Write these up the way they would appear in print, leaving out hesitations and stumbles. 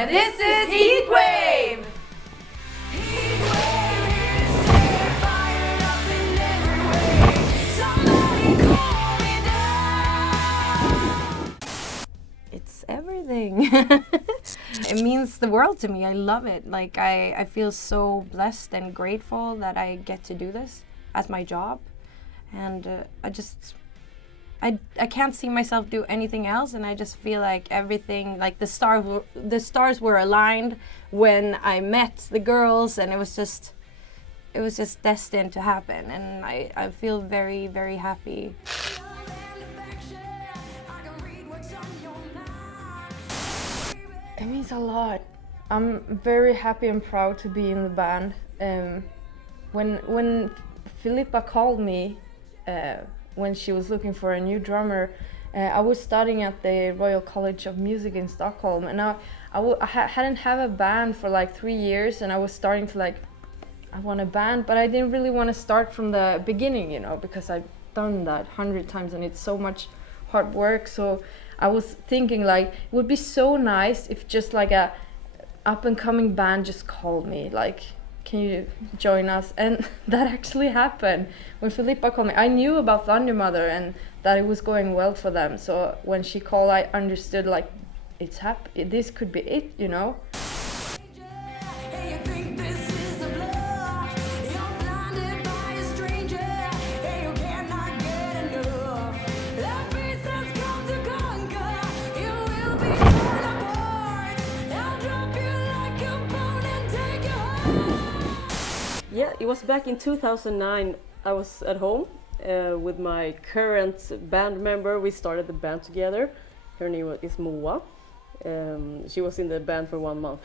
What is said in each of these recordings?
And this is Heatwave! It's everything. It means the world to me. I love it. Like I feel so blessed and grateful that I get to do this as my job. And I can't see myself do anything else, and I just feel like everything, like the stars were aligned when I met the girls, and it was just destined to happen, and I feel very, very happy. It means a lot. I'm very happy and proud to be in the band. When Filippa called me, when she was looking for a new drummer, I was studying at the Royal College of Music in Stockholm, and I hadn't had a band for like 3 years, and I was starting to I want a band, but I didn't really want to start from the beginning, because I've done that 100 times and it's so much hard work. So I was thinking it would be so nice if just like a up and coming band just called me, can you join us? And that actually happened. When Filippa called me, I knew about Thundermother and that it was going well for them. So when she called, I understood this could be it, Yeah, it was back in 2009. I was at home with my current band member. We started the band together. Her name is Moa. She was in the band for 1 month.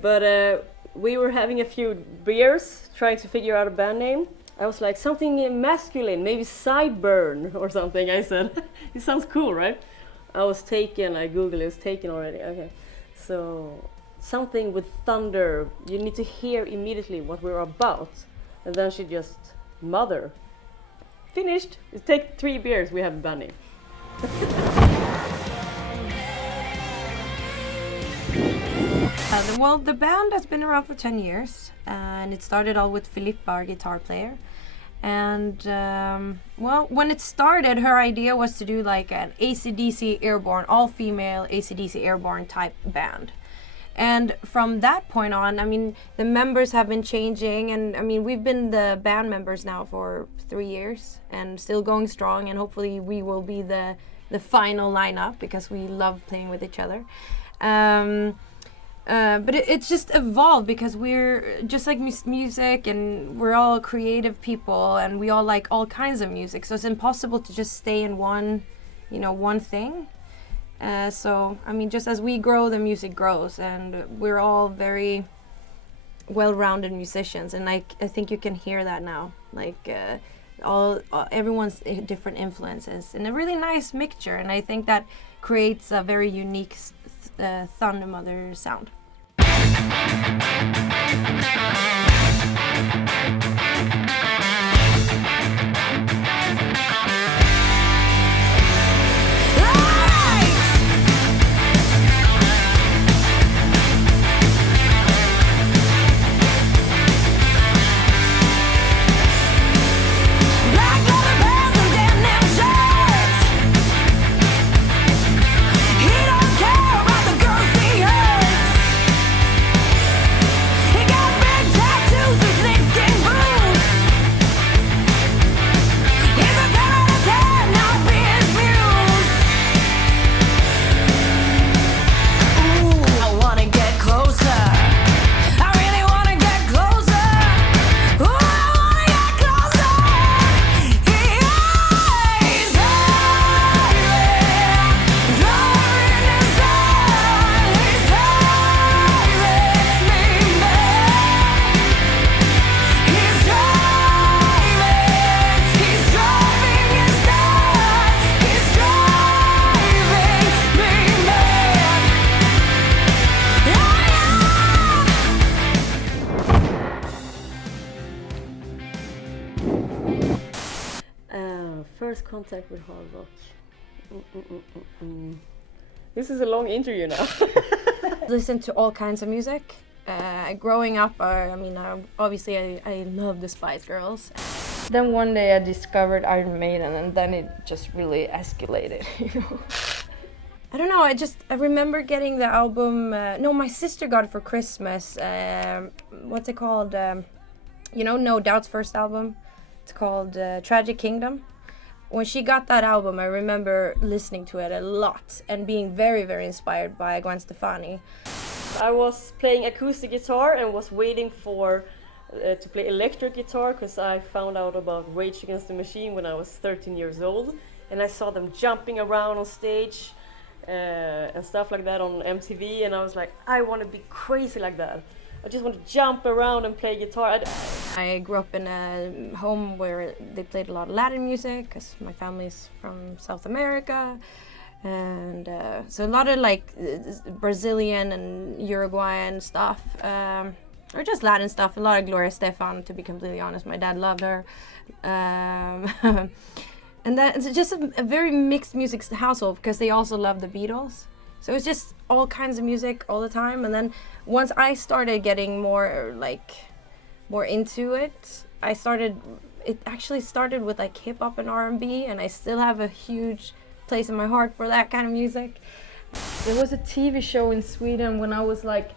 But we were having a few beers, trying to figure out a band name. I was like, something masculine, maybe Sideburn or something, I said. It sounds cool, right? I was taken, I googled it, was taken already, okay. So, something with thunder, you need to hear immediately what we're about. And then she just, Mother. Finished. It takes 3 beers, we have a band name. Well, the band has been around for 10 years, and it started all with Filippa, our guitar player. And when it started, her idea was to do like an AC/DC Airborne, all-female AC/DC Airborne type band. And from that point on, I mean, the members have been changing, and I mean, we've been the band members now for 3 years and still going strong, and hopefully we will be the final lineup because we love playing with each other. But it's just evolved because we're just like music, and we're all creative people, and we all like all kinds of music. So it's impossible to just stay in one thing. So I mean, just as we grow, the music grows, and we're all very well-rounded musicians. And I think you can hear that now. Everyone's different influences, and a really nice mixture. And I think that creates a very unique Thundermother sound. First contact with hard rock. This is a long interview now. Listen to all kinds of music. Growing up, obviously I love the Spice Girls. Then one day I discovered Iron Maiden, and then it just really escalated, you know. I don't know, I remember getting the album, no, my sister got it for Christmas. What's it called? No Doubt's first album. It's called Tragic Kingdom. When she got that album, I remember listening to it a lot and being very, very inspired by Gwen Stefani. I was playing acoustic guitar and was waiting for to play electric guitar because I found out about Rage Against the Machine when I was 13 years old, and I saw them jumping around on stage and stuff like that on MTV, and I was like, I want to be crazy like that. I just want to jump around and play guitar. I grew up in a home where they played a lot of Latin music because my family's from South America, and so a lot of like Brazilian and Uruguayan stuff, or just Latin stuff. A lot of Gloria Estefan, to be completely honest. My dad loved her, and that it's just a very mixed music household because they also love the Beatles. So it's just all kinds of music all the time. And then once I started getting more into it, it actually started with like hip hop and R&B, and I still have a huge place in my heart for that kind of music. There was a TV show in Sweden when I was like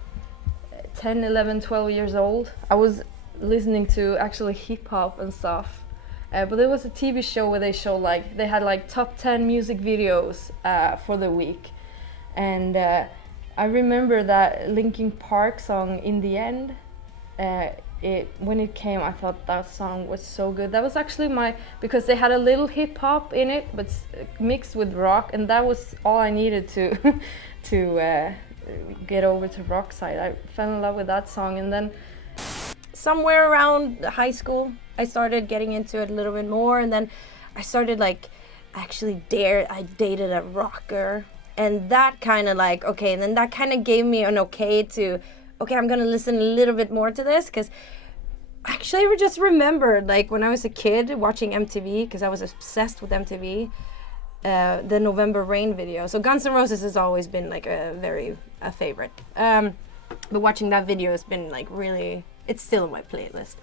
10, 11, 12 years old. I was listening to actually hip hop and stuff. But there was a TV show where they had like top 10 music videos for the week. And I remember that Linkin Park song In the End. When it came, I thought that song was so good. That was actually because they had a little hip hop in it, but mixed with rock, and that was all I needed to get over to rock side. I fell in love with that song, and then somewhere around high school, I started getting into it a little bit more, and then I started I dated a rocker. And that kind of and then that kind of gave me an I'm gonna listen a little bit more to this, because actually I just remembered when I was a kid watching MTV, because I was obsessed with MTV, the November Rain video. So Guns N' Roses has always been a favorite. But watching that video has been really, it's still on my playlist.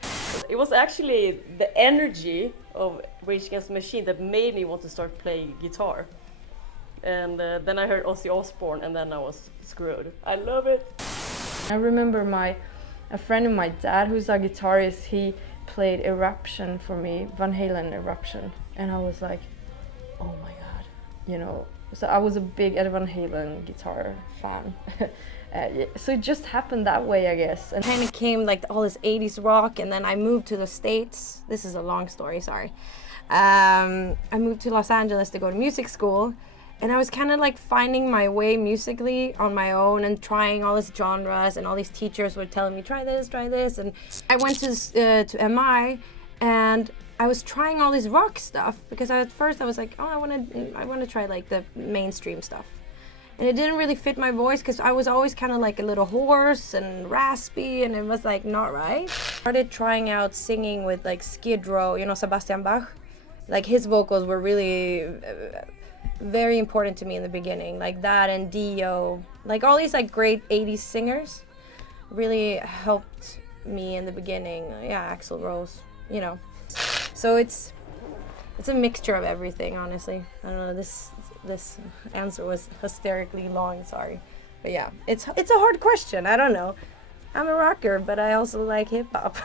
It was actually the energy of Rage Against the Machine that made me want to start playing guitar. And then I heard Ozzy Osbourne, and then I was screwed. I love it. I remember a friend of my dad, who's a guitarist, he played Eruption for me, Van Halen Eruption, and I was like, oh my god, So I was a big Eddie Van Halen guitar fan. So it just happened that way, I guess. And kind of came all this 80s rock, and then I moved to the States. This is a long story, sorry. I moved to Los Angeles to go to music school. And I was kind of finding my way musically on my own and trying all these genres, and all these teachers were telling me, try this. And I went to MI, and I was trying all this rock stuff because at first I was like, oh, I want to try the mainstream stuff. And it didn't really fit my voice because I was always kind of a little hoarse and raspy, and it was not right. I started trying out singing with Skid Row, Sebastian Bach. His vocals were really very important to me in the beginning, that and Dio, all these great 80s singers really helped me in the beginning. Yeah, Axl Rose, So it's a mixture of everything, honestly. I don't know, this answer was hysterically long, sorry. But yeah, it's a hard question, I don't know. I'm a rocker, but I also like hip hop.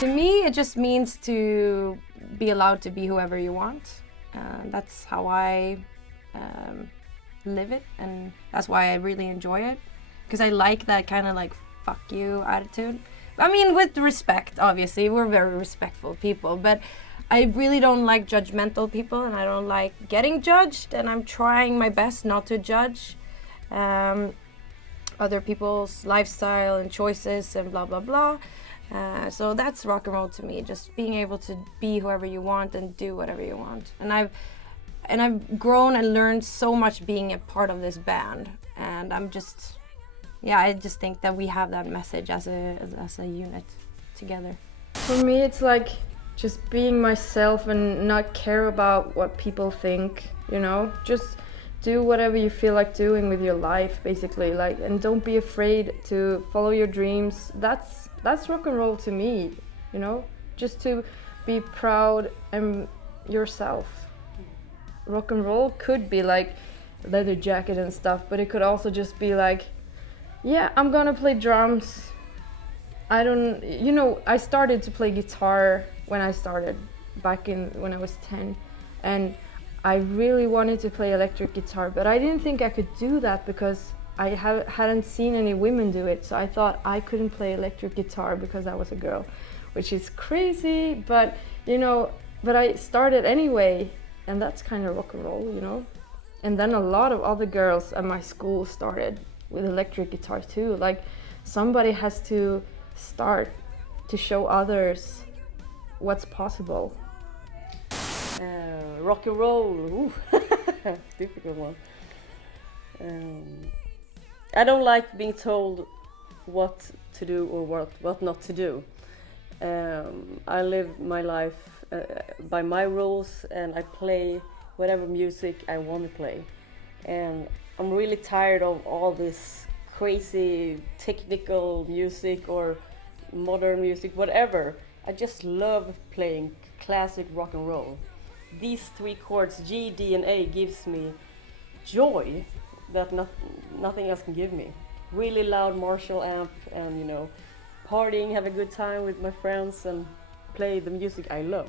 To me, it just means to be allowed to be whoever you want. That's how I live it, and that's why I really enjoy it. Because I like that kind of fuck you attitude. I mean, with respect, obviously, we're very respectful people, but I really don't like judgmental people, and I don't like getting judged, and I'm trying my best not to judge other people's lifestyle and choices and blah, blah, blah. So that's rock and roll to me, just being able to be whoever you want and do whatever you want. And I've grown and learned so much being a part of this band, and I just think that we have that message as a unit together. For me, it's just being myself and not care about what people think, you know, just do whatever you feel like doing with your life, basically, like, and don't be afraid to follow your dreams. That's rock and roll to me, you know, just to be proud and yourself. Rock and roll could be like leather jacket and stuff, but it could also just be like, yeah, I'm gonna play drums. I started to play guitar when I was 10, and I really wanted to play electric guitar, but I didn't think I could do that because I hadn't seen any women do it, so I thought I couldn't play electric guitar because I was a girl, which is crazy, but but I started anyway, and that's kind of rock and roll, you know. And then a lot of other girls at my school started with electric guitar too. Like, somebody has to start to show others what's possible. Rock and roll, ooh. Difficult one. I don't like being told what to do or what not to do. I live my life by my rules, and I play whatever music I want to play. And I'm really tired of all this crazy technical music or modern music, whatever. I just love playing classic rock and roll. These three chords, G, D, and A, gives me joy that nothing else can give me. Really loud Marshall amp, and partying, have a good time with my friends, and play the music I love.